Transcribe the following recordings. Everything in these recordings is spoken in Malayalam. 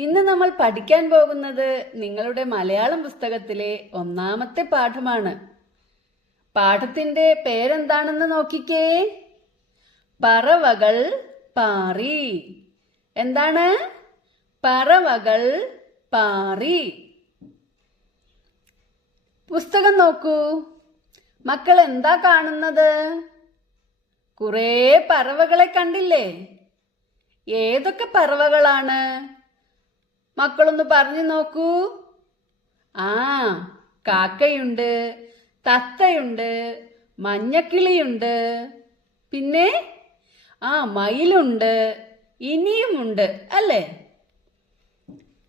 ഇന്ന് നമ്മൾ പഠിക്കാൻ പോകുന്നത് നിങ്ങളുടെ മലയാളം പുസ്തകത്തിലെ ഒന്നാമത്തെ പാഠമാണ്. പാഠത്തിന്റെ പേരെന്താണെന്ന് നോക്കിക്കേ. പറവകൾ പാറി. എന്താണ്? പറവകൾ പാറി. പുസ്തകം നോക്കൂ. മക്കൾ എന്താ കാണുന്നത്? കുറേ പറവകളെ കണ്ടില്ലേ? ഏതൊക്കെ പറവകളാണ്? മക്കളൊന്ന് പറഞ്ഞു നോക്കൂ. കാക്കയുണ്ട്, തത്തയുണ്ട്, മഞ്ഞക്കിളിയുണ്ട്, പിന്നെ മയിലുണ്ട്, ഇനിയുമുണ്ട് അല്ലേ?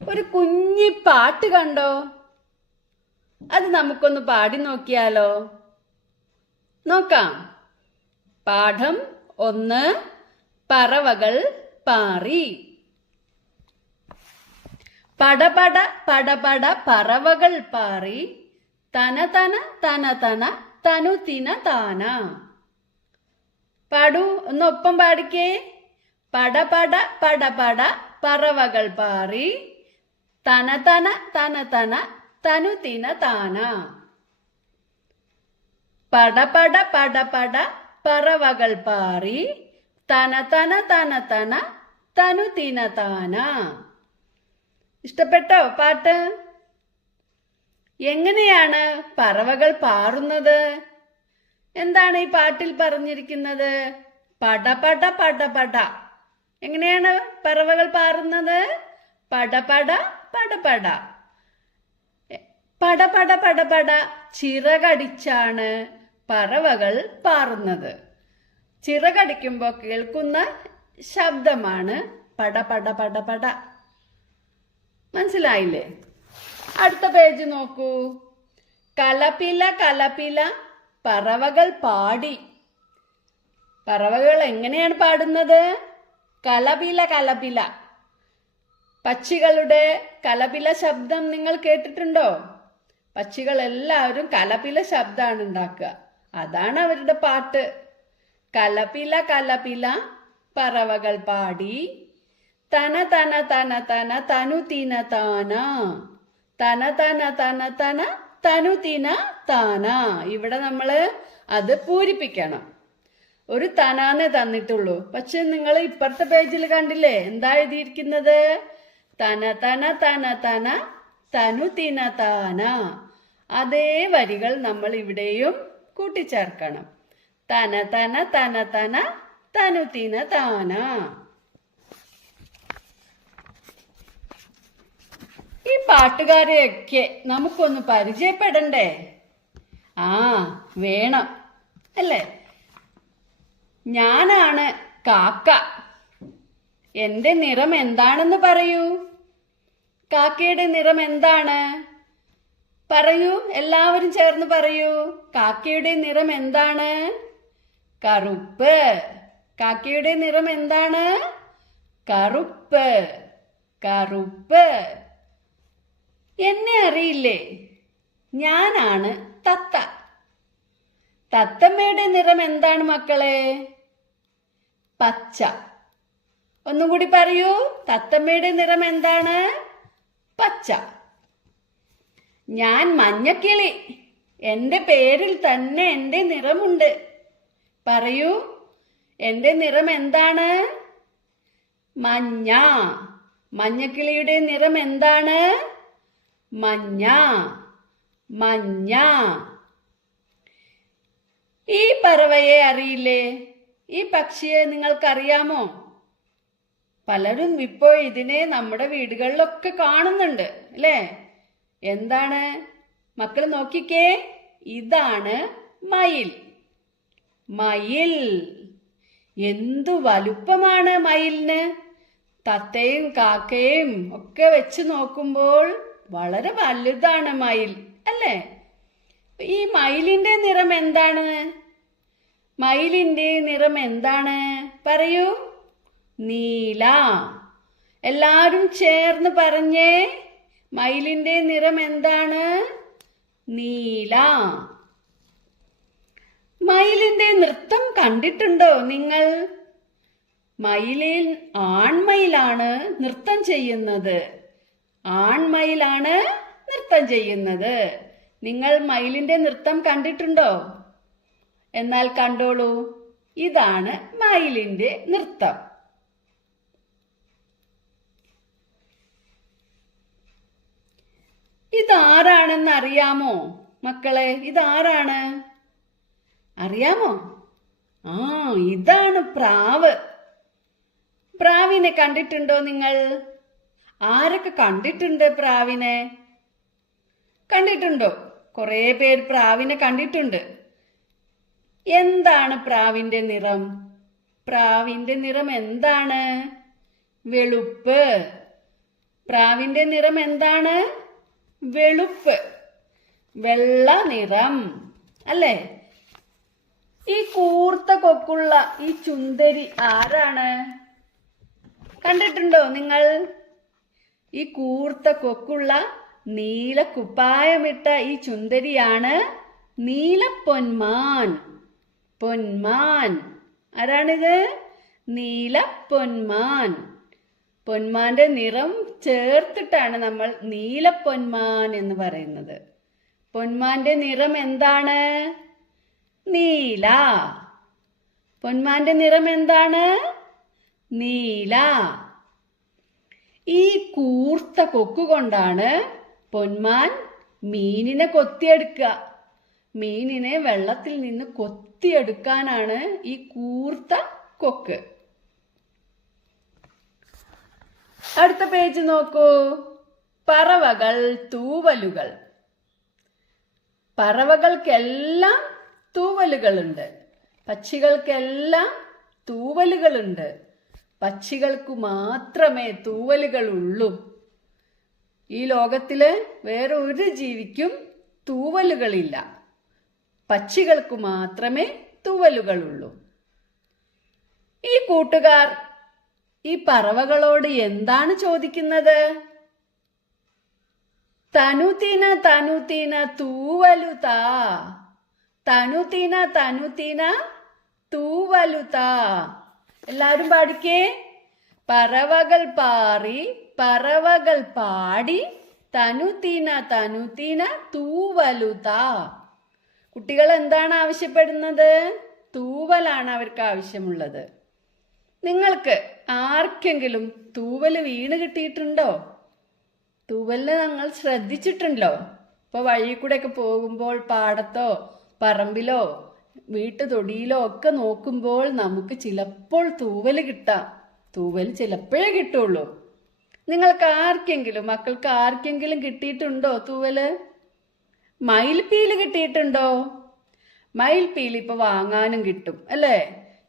ഒരു കുഞ്ഞി പാട്ട് കണ്ടോ? അത് നമുക്കൊന്ന് പാടി നോക്കിയാലോ? നോക്കാം. പാഠം 1. പറവകൾ പാറി. പടപട പടപട പറവകൾ പാറി, തന തന തന തന തനു തിന താന. പാടൂ, ഒന്നൊപ്പം പാടിക്കേ. പടപട പടപട പറവകൾ പാറി, തന തന തന തന തനു തിന താന. പടപട പടപട പറവകൾ പാറി, തന തന തന തന തനു തിന താന. ഇഷ്ടപ്പെട്ടോ പാട്ട്? എങ്ങനെയാണ് പറവകൾ പാറുന്നത്? എന്താണ് ഈ പാട്ടിൽ പറഞ്ഞിരിക്കുന്നത്? പടപട പടപട. എങ്ങനെയാണ് പറവകൾ പാറുന്നത്? പടപട പടപട. പടപട പടപട ചിറകടിച്ചാണ് പറവകൾ പാറുന്നത്. ചിറകടിക്കുമ്പോൾ കേൾക്കുന്ന ശബ്ദമാണ് പടപട പടപട. മനസ്സിലായില്ലേ? അടുത്ത പേജ് നോക്കൂ. കലപില കലപില പറവകൾ പാടി. പറവകൾ എങ്ങനെയാണ് പാടുന്നത്? കലപില കലപില. പക്ഷികളുടെ കലപില ശബ്ദം നിങ്ങൾ കേട്ടിട്ടുണ്ടോ? പക്ഷികൾ എല്ലാവരും കലപില ശബ്ദമാണ് ഉണ്ടാക്കുക. അതാണ് അവരുടെ പാട്ട്. കലപില കലപില പറവകൾ പാടി, തന തന തന തന തനു തിന താന. തന തന തന തന തനു തിന താന. ഇവിടെ നമ്മള് അത് പൂരിപ്പിക്കണം. ഒരു തനാന്നേ തന്നിട്ടുള്ളൂ. പക്ഷെ നിങ്ങൾ ഇപ്പുറത്തെ പേജിൽ കണ്ടില്ലേ എന്താ എഴുതിയിരിക്കുന്നത്? തന തന തന തന തനു തിന താന. അതേ വരികൾ നമ്മൾ ഇവിടെയും കൂട്ടിച്ചേർക്കണം. തന തന തന തന തനു തിന താന. ഈ പാട്ടുകാരെയൊക്കെ നമുക്കൊന്ന് പരിചയപ്പെടണ്ടേ? വേണം അല്ലേ? ഞാനാണ് കാക്ക. എന്റെ നിറം എന്താണെന്ന് പറയൂ. കാക്കയുടെ നിറം എന്താണ്? പറയൂ, എല്ലാവരും ചേർന്ന് പറയൂ. കാക്കയുടെ നിറം എന്താണ്? കറുപ്പ്. കാക്കയുടെ നിറം എന്താണ്? കറുപ്പ്. കറുപ്പ്. എന്നെ അറിയില്ലേ? ഞാനാണ് തത്ത. തത്തമ്മയുടെ നിറം എന്താണ് മക്കളെ? പച്ച. ഒന്നുകൂടി പറയൂ. തത്തമ്മയുടെ നിറം എന്താണ്? പച്ച. ഞാൻ മഞ്ഞക്കിളി. എന്റെ പേരിൽ തന്നെ എന്റെ നിറമുണ്ട്. പറയൂ, എന്റെ നിറം എന്താണ്? മഞ്ഞ. മഞ്ഞക്കിളിയുടെ നിറം എന്താണ്? മഞ്ഞ. മഞ്ഞ. ഈ പറവയെ അറിയില്ലേ? ഈ പക്ഷിയെ നിങ്ങൾക്കറിയാമോ? പലരും ഇപ്പോൾ ഇതിനെ നമ്മുടെ വീടുകളിലൊക്കെ കാണുന്നുണ്ട് അല്ലേ? എന്താണ് മക്കൾ നോക്കിക്കേ. ഇതാണ് മയിൽ. മയിൽ. എന്തു വലുപ്പമാണ് മയിലിന്! തത്തയും കാക്കയും ഒക്കെ വെച്ച് നോക്കുമ്പോൾ വളരെ വലുതാണ് മയിൽ അല്ലേ? ഈ മയിലിന്റെ നിറം എന്താണ്? മയിലിന്റെ നിറം എന്താണ്? പറയൂ. നീല. എല്ലാരും ചേർന്ന് പറഞ്ഞേ. മയിലിന്റെ നിറം എന്താണ്? നീല. മയിലിന്റെ നൃത്തം കണ്ടിട്ടുണ്ടോ നിങ്ങൾ? മയിലിൽ ആൺമയിലാണ് നൃത്തം ചെയ്യുന്നത്. ആൺമയിലാണ് നൃത്തം ചെയ്യുന്നത്. നിങ്ങൾ മയിലിന്റെ നൃത്തം കണ്ടിട്ടുണ്ടോ? എന്നാൽ കണ്ടോളൂ, ഇതാണ് മയിലിന്റെ നൃത്തം. ഇതാരാണെന്ന് അറിയാമോ മക്കളെ? ഇതാരാണ്? അറിയാമോ? ഇതാണ് പ്രാവ്. പ്രാവിനെ കണ്ടിട്ടുണ്ടോ നിങ്ങൾ? ആരൊക്കെ കണ്ടിട്ടുണ്ട് പ്രാവിനെ? കണ്ടിട്ടുണ്ടോ? കുറേ പേര് പ്രാവിനെ കണ്ടിട്ടുണ്ട്. എന്താണ് പ്രാവിന്റെ നിറം? പ്രാവിന്റെ നിറം എന്താണ്? വെളുപ്പ്. പ്രാവിന്റെ നിറം എന്താണ്? വെളുപ്പ്, വെള്ള നിറം അല്ലേ? ഈ കൂർത്ത കൊക്കുള്ള ഈ ചുന്ദരി ആരാണ്? കണ്ടിട്ടുണ്ടോ നിങ്ങൾ? ഈ കൂർത്ത കൊക്കുള്ള നീല കുപ്പായമിട്ട ഈ ചുന്ദരിയാണ് നീലപ്പൊന്മാൻ. പൊന്മാൻ ആരാണിത്? നീലപ്പൊന്മാൻ. പൊന്മാന്റെ നിറം ചേർത്തിട്ടാണ് നമ്മൾ നീലപ്പൊന്മാൻ എന്ന് പറയുന്നത്. പൊന്മാന്റെ നിറം എന്താണ്? നീല. പൊന്മാന്റെ നിറം എന്താണ്? നീല. ഈ കൂർത്ത കൊക്കുകൊണ്ടാണ് പൊന്മാൻ മീനിനെ കൊത്തിയെടുക്കുക. മീനിനെ വെള്ളത്തിൽ നിന്ന് കൊത്തിയെടുക്കാനാണ് ഈ കൂർത്ത കൊക്ക്. അടുത്ത പേജ് നോക്കൂ. പറവകൾ, തൂവലുകൾ. പറവകൾക്കെല്ലാം തൂവലുകളുണ്ട്. പക്ഷികൾക്കെല്ലാം തൂവലുകളുണ്ട്. പക്ഷികൾക്ക് മാത്രമേ തൂവലുകളുള്ളൂ. ഈ ലോകത്തില് വേറെ ഒരു ജീവിക്കും തൂവലുകളില്ല. പക്ഷികൾക്ക് മാത്രമേ തൂവലുകളുള്ളൂ. ഈ കൂട്ടുകാർ ഈ പറവകളോട് എന്താണ് ചോദിക്കുന്നത്? തനുതിന തനുതിന തൂവലുതാ. തനുതിന തനുതിന തൂവലുതാ. എല്ലാവരും പാടിക്കേ. പറവകൾ പാറി പറവകൾ പാടി തനുതിന തനുതിന തൂവലുതാ. കുട്ടികൾ എന്താണ് ആവശ്യപ്പെടുന്നത്? തൂവലാണ് അവർക്ക് ആവശ്യമുള്ളത്. നിങ്ങൾക്ക് ആർക്കെങ്കിലും തൂവല് വീണ് കിട്ടിയിട്ടുണ്ടോ? തൂവലിനെ നിങ്ങൾ ശ്രദ്ധിച്ചിട്ടുണ്ടല്ലോ? ഇപ്പോൾ വഴി കൂടെ ഒക്കെ പോകുമ്പോൾ പാടത്തോ പറമ്പിലോ വീട്ടുതൊടിയിലോ ഒക്കെ നോക്കുമ്പോൾ നമുക്ക് ചിലപ്പോൾ തൂവല് കിട്ടാം. തൂവല് ചിലപ്പോഴേ കിട്ടുള്ളൂ. നിങ്ങൾക്ക് ആർക്കെങ്കിലും, മക്കൾക്ക് ആർക്കെങ്കിലും കിട്ടിയിട്ടുണ്ടോ തൂവല്? മയിൽപ്പീലി കിട്ടിയിട്ടുണ്ടോ? മയിൽപ്പീലി ഇപ്പൊ വാങ്ങാനും കിട്ടും അല്ലേ?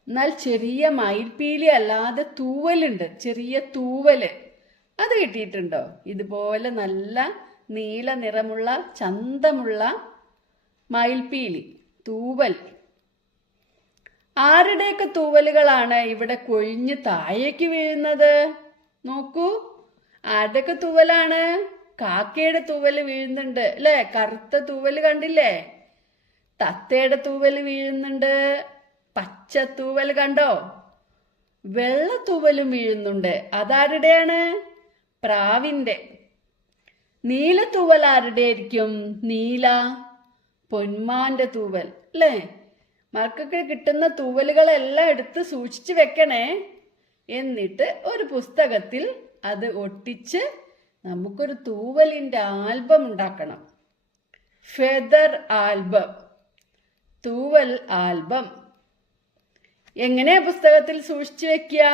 എന്നാൽ ചെറിയ മയിൽപ്പീലി അല്ലാതെ തൂവലുണ്ട്, ചെറിയ തൂവല്. അത് കിട്ടിയിട്ടുണ്ടോ? ഇതുപോലെ നല്ല നീല നിറമുള്ള ചന്തമുള്ള മയിൽപ്പീലി, തൂവൽ. ആരുടെയൊക്കെ തൂവലുകളാണ് ഇവിടെ കൊഴിഞ്ഞ് താഴേക്ക് വീഴുന്നത്? നോക്കൂ, ആരുടെയൊക്കെ തൂവലാണ്? കാക്കയുടെ തൂവല് വീഴുന്നുണ്ട് അല്ലേ? കറുത്ത തൂവല് കണ്ടില്ലേ? തത്തയുടെ തൂവല് വീഴുന്നുണ്ട്. പച്ച തൂവല് കണ്ടോ? വെള്ള തൂവലും വീഴുന്നുണ്ട്. അതാരുടെയാണ്? പ്രാവിന്റെ. നീല തൂവൽ ആരുടെ ആയിരിക്കും? നീല പൊന്മാന്റെ തൂവൽ അല്ലേ? മക്കൾക്ക് കിട്ടുന്ന തൂവലുകളെല്ലാം എടുത്ത് സൂക്ഷിച്ചു വെക്കണേ. എന്നിട്ട് ഒരു പുസ്തകത്തിൽ അത് ഒട്ടിച്ച് നമുക്കൊരു തൂവലിന്റെ ആൽബം ഉണ്ടാക്കണം. ഫെദർ ആൽബം, തൂവൽ ആൽബം. എങ്ങനെയാ പുസ്തകത്തിൽ സൂക്ഷിച്ചു വെക്കുക?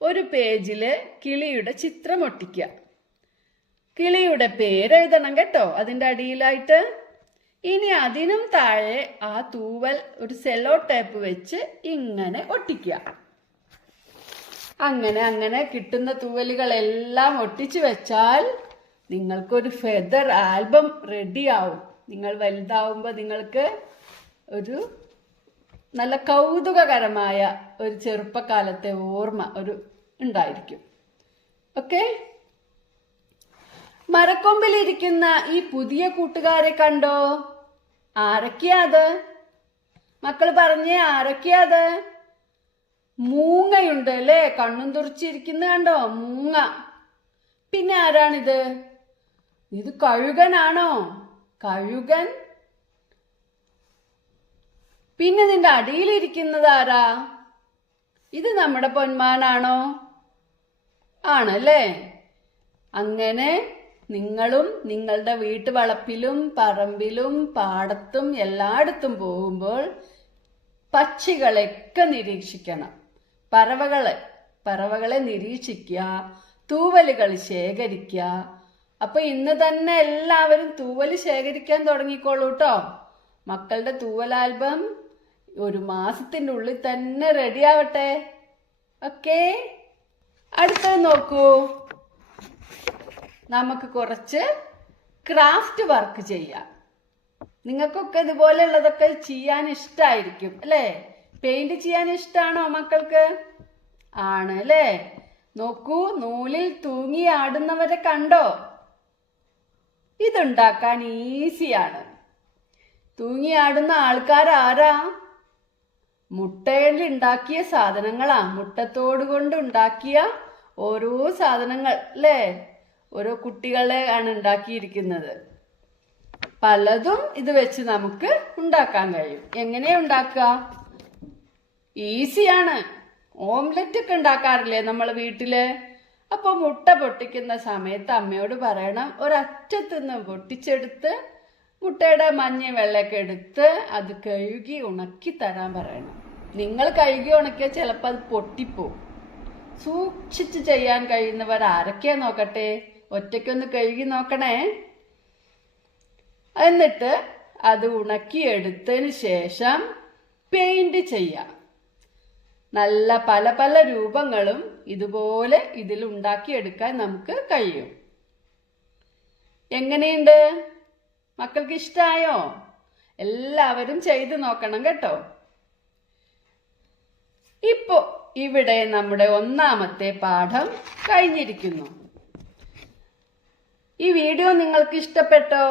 ഒരു പേജില് കിളിയുടെ ചിത്രം ഒട്ടിക്കുക. കിളിയുടെ പേരെഴുതണം കേട്ടോ അതിൻ്റെ അടിയിലായിട്ട്. ഇനി അതിനും താഴെ ആ തൂവൽ ഒരു സെല്ലോ ടേപ്പ് വെച്ച് ഇങ്ങനെ ഒട്ടിക്കുക. അങ്ങനെ അങ്ങനെ കിട്ടുന്ന തൂവലുകളെല്ലാം ഒട്ടിച്ചു വെച്ചാൽ നിങ്ങൾക്കൊരു ഫെദർ ആൽബം റെഡിയാവും. നിങ്ങൾ വലുതാവുമ്പോൾ നിങ്ങൾക്ക് ഒരു നല്ല കൗതുകകരമായ ഒരു ചെറുപ്പകാലത്തെ ഓർമ്മ ഉണ്ടായിരിക്കും. ഓക്കെ, മരക്കൊമ്പിലിരിക്കുന്ന ഈ പുതിയ കൂട്ടുകാരെ കണ്ടോ? ആരൊക്കെയാ അത്? മക്കൾ പറഞ്ഞേ, ആരൊക്കെയാ അത്? മൂങ്ങയുണ്ട് അല്ലേ? കണ്ണും തുറച്ചിരിക്കുന്ന കണ്ടോ? മൂങ്ങ. പിന്നെ ആരാണിത്? ഇത് കഴുകനാണോ? കഴുകൻ. പിന്നെ നിന്റെ അടിയിലിരിക്കുന്നത് ആരാ? ഇത് നമ്മുടെ പൊന്മാനാണോ? ആണല്ലേ. അങ്ങനെ നിങ്ങളും നിങ്ങളുടെ വീട്ടുവളപ്പിലും പറമ്പിലും പാടത്തും എല്ലായിടത്തും പോകുമ്പോൾ പക്ഷികളെയൊക്കെ നിരീക്ഷിക്കണം. പറവകളെ നിരീക്ഷിക്കുക, തൂവലുകൾ ശേഖരിക്കുക. അപ്പൊ ഇന്ന് തന്നെ എല്ലാവരും തൂവല് ശേഖരിക്കാൻ തുടങ്ങിക്കോളൂ കേട്ടോ. മക്കളുടെ തൂവൽ ആൽബം 1 മാസത്തിന്റെ ഉള്ളിൽ തന്നെ റെഡിയാവട്ടെ. ഓക്കേ, അടുത്തത് നോക്കൂ. നമുക്ക് കുറച്ച് ക്രാഫ്റ്റ് വർക്ക് ചെയ്യാം. നിങ്ങൾക്കൊക്കെ ഇതുപോലെയുള്ളതൊക്കെ ചെയ്യാൻ ഇഷ്ടമായിരിക്കും അല്ലേ? പെയിന്റ് ചെയ്യാൻ ഇഷ്ടമാണോ മക്കൾക്ക്? ആണ് അല്ലേ? നോക്കൂ, നൂലിൽ തൂങ്ങി ആടുന്നവരെ കണ്ടോ? ഇതുണ്ടാക്കാൻ ഈസിയാണ്. തൂങ്ങി ആടുന്ന ആൾക്കാർ ആരാ? മുട്ടയിൽ ഉണ്ടാക്കിയ സാധനങ്ങളാ. മുട്ടത്തോട് കൊണ്ട് ഉണ്ടാക്കിയ ഓരോ സാധനങ്ങൾ അല്ലേ? ഓരോ കുട്ടികളെ ആണ് ഉണ്ടാക്കിയിരിക്കുന്നത്. പലതും ഇത് വെച്ച് നമുക്ക് ഉണ്ടാക്കാൻ കഴിയും. എങ്ങനെയാ ഉണ്ടാക്കുക? ഈസിയാണ്. ഓംലെറ്റ് ഒക്കെ ഉണ്ടാക്കാറില്ലേ നമ്മൾ വീട്ടില്? അപ്പൊ മുട്ട പൊട്ടിക്കുന്ന സമയത്ത് അമ്മയോട് പറയണം, ഒരറ്റത്തുനിന്ന് പൊട്ടിച്ചെടുത്ത് മുട്ടയുടെ മഞ്ഞ വെള്ളമൊക്കെ എടുത്ത് അത് കഴുകി ഉണക്കി തരാൻ പറയണം. നിങ്ങൾ കഴുകി ഉണക്കിയാൽ ചിലപ്പോൾ അത് പൊട്ടിപ്പോവും. സൂക്ഷിച്ച് ചെയ്യാൻ കഴിയുന്നവർ ആരൊക്കെയാ നോക്കട്ടെ. ഒറ്റയ്ക്കൊന്ന് കഴുകി നോക്കണേ. എന്നിട്ട് അത് ഉണക്കിയെടുത്തതിന് ശേഷം പെയിന്റ് ചെയ്യാം. നല്ല പല പല രൂപങ്ങളും ഇതുപോലെ ഇതിൽ ഉണ്ടാക്കിയെടുക്കാൻ നമുക്ക് കഴിയും. എങ്ങനെയുണ്ട്? മക്കൾക്ക് ഇഷ്ടമായോ? എല്ലാവരും ചെയ്തു നോക്കണം കേട്ടോ. ഇപ്പോ ഇവിടെ നമ്മുടെ 1ാമത്തെ പാഠം കഴിഞ്ഞിരിക്കുന്നു. ഈ വീഡിയോ നിങ്ങൾക്ക് ഇഷ്ടപ്പെട്ടോ?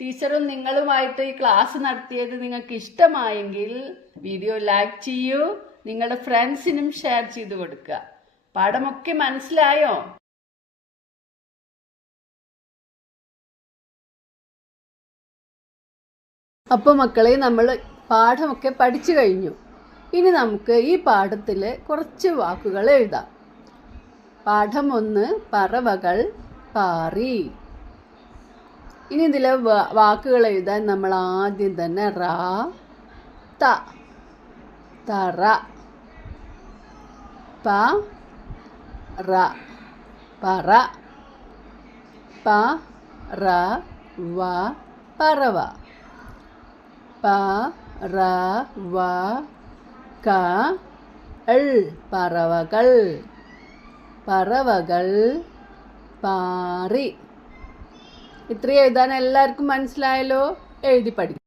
ടീച്ചറും നിങ്ങളുമായിട്ട് ഈ ക്ലാസ് നടത്തിയത് നിങ്ങൾക്ക് ഇഷ്ടമായെങ്കിൽ വീഡിയോ ലൈക്ക് ചെയ്യൂ. നിങ്ങളുടെ ഫ്രണ്ട്സിനും ഷെയർ ചെയ്ത് കൊടുക്കുക. പാഠമൊക്കെ മനസ്സിലായോ? അപ്പോൾ മക്കളെ, നമ്മൾ പാഠമൊക്കെ പഠിച്ചു കഴിഞ്ഞു. ഇനി നമുക്ക് ഈ പാഠത്തിൽ കുറച്ച് വാക്കുകൾ എഴുതാം. പാഠം 1, പറവകൾ പാറി. ഇനി ഇതിലെ വാക്കുകൾ എഴുതാൻ നമ്മൾ ആദ്യം തന്നെ റാ, ത, തറ, പ, റ, പറ, പ, റ, വ, പറവ, പ, റ, വ, ക, ൾ, പറവകൾ, പറവകൾ പാറി. ഇത്രയും എഴുതാൻ എല്ലാവർക്കും മനസ്സിലായല്ലോ? എഴുതി പഠിക്കും.